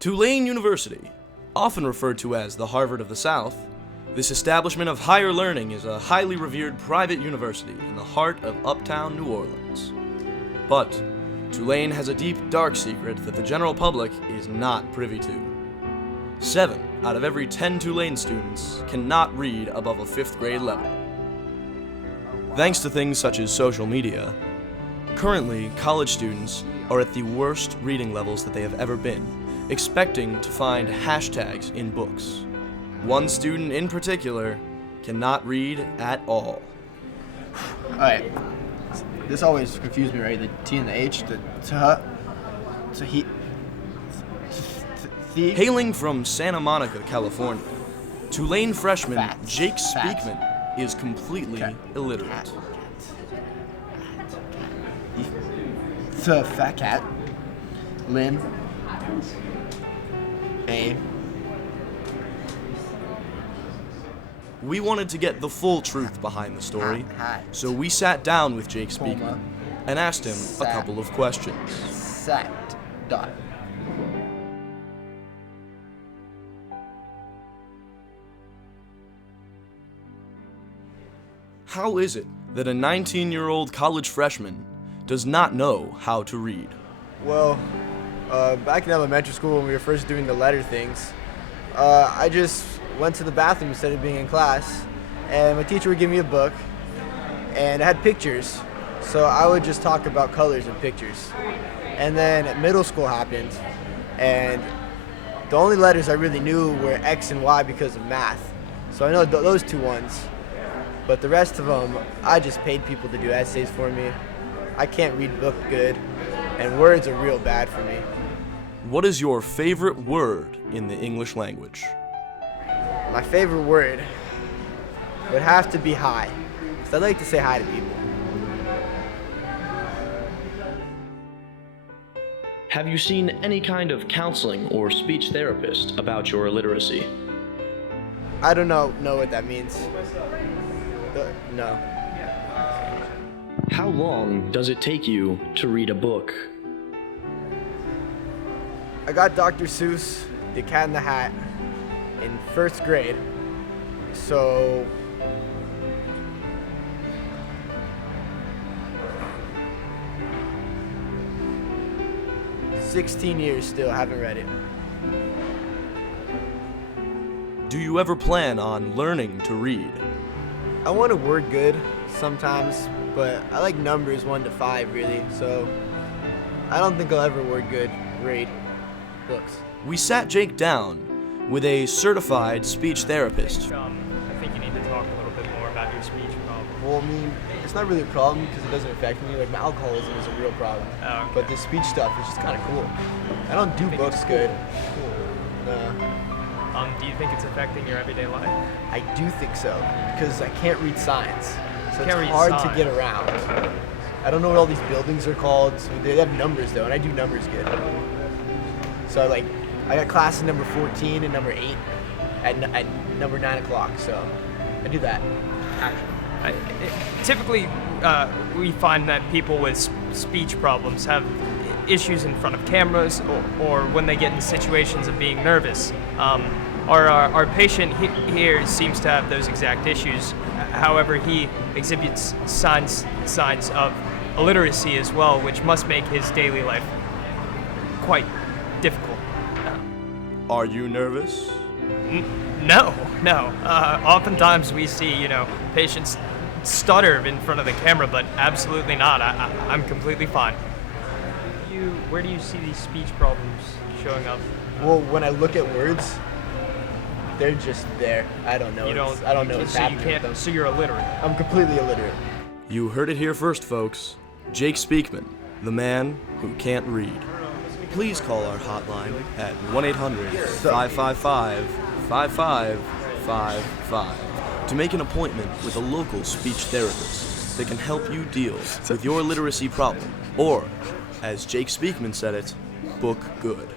Tulane University, often referred to as the Harvard of the South, this establishment of higher learning is a highly revered private university in the heart of uptown New Orleans. But Tulane has a deep, dark secret that the general public is not privy to. 7 out of every 10 Tulane students cannot read above a 5th grade level. Thanks to things such as social media, currently college students are at the worst reading levels that they have ever been, expecting to find hashtags in books. One student in particular cannot read at all. Alright, this always confused me, right? The T and the H, the he. Hailing from Santa Monica, California, Tulane freshman Jake Speakman is completely illiterate. Fat cat. Lynn. A. We wanted to get the full truth behind the story, so we sat down with Jake Speakman and asked him a couple of questions. Sat. Dot. How is it that a 19-year-old college freshman does not know how to read? Well, back in elementary school when we were first doing the letter things, I just went to the bathroom instead of being in class, and my teacher would give me a book, and it had pictures, so I would just talk about colors and pictures. And then middle school happened, and the only letters I really knew were X and Y because of math. So I know those 2 ones, but the rest of them, I just paid people to do essays for me. I can't read book good, and words are real bad for me. What is your favorite word in the English language? My favorite word would have to be hi, because I like to say hi to people. Have you seen any kind of counseling or speech therapist about your illiteracy? I don't know what that means. No. How long does it take you to read a book? I got Dr. Seuss, The Cat in the Hat, in 1st grade, so $16 years still, haven't read it. Do you ever plan on learning to read? I want to word good sometimes, but I like numbers 1 to 5 really, so I don't think I'll ever word good read books. We sat Jake down with a certified speech therapist. I think you need to talk a little bit more about your speech problem. Well, I mean, it's not really a problem because it doesn't affect me. Like, my alcoholism is a real problem. Oh, okay. But the speech stuff is just kind of cool. I don't do books good. Do you think it's affecting your everyday life? I do think so, because I can't read signs. So Can't it's read hard signs. to get around. I don't know what all these buildings are called. So they have numbers, though, and I do numbers good. So, like, I got class in number 14 and number 8 at number 9 o'clock, so I do that. Typically, we find that people with speech problems have issues in front of cameras or when they get in situations of being nervous. Our patient here seems to have those exact issues. However, he exhibits signs of illiteracy as well, which must make his daily life quite difficult. Are you nervous? No. Oftentimes we see, patients stutter in front of the camera, but absolutely not. I'm completely fine. Where do you see these speech problems showing up? Well, when I look at words, they're just there. I don't know. I don't know what's happening with them. So you're illiterate. I'm completely illiterate. You heard it here first, folks. Jake Speakman, the man who can't read. Please call our hotline at 1-800-555-5555 to make an appointment with a local speech therapist that can help you deal with your literacy problem, or, as Jake Speakman said it, book good.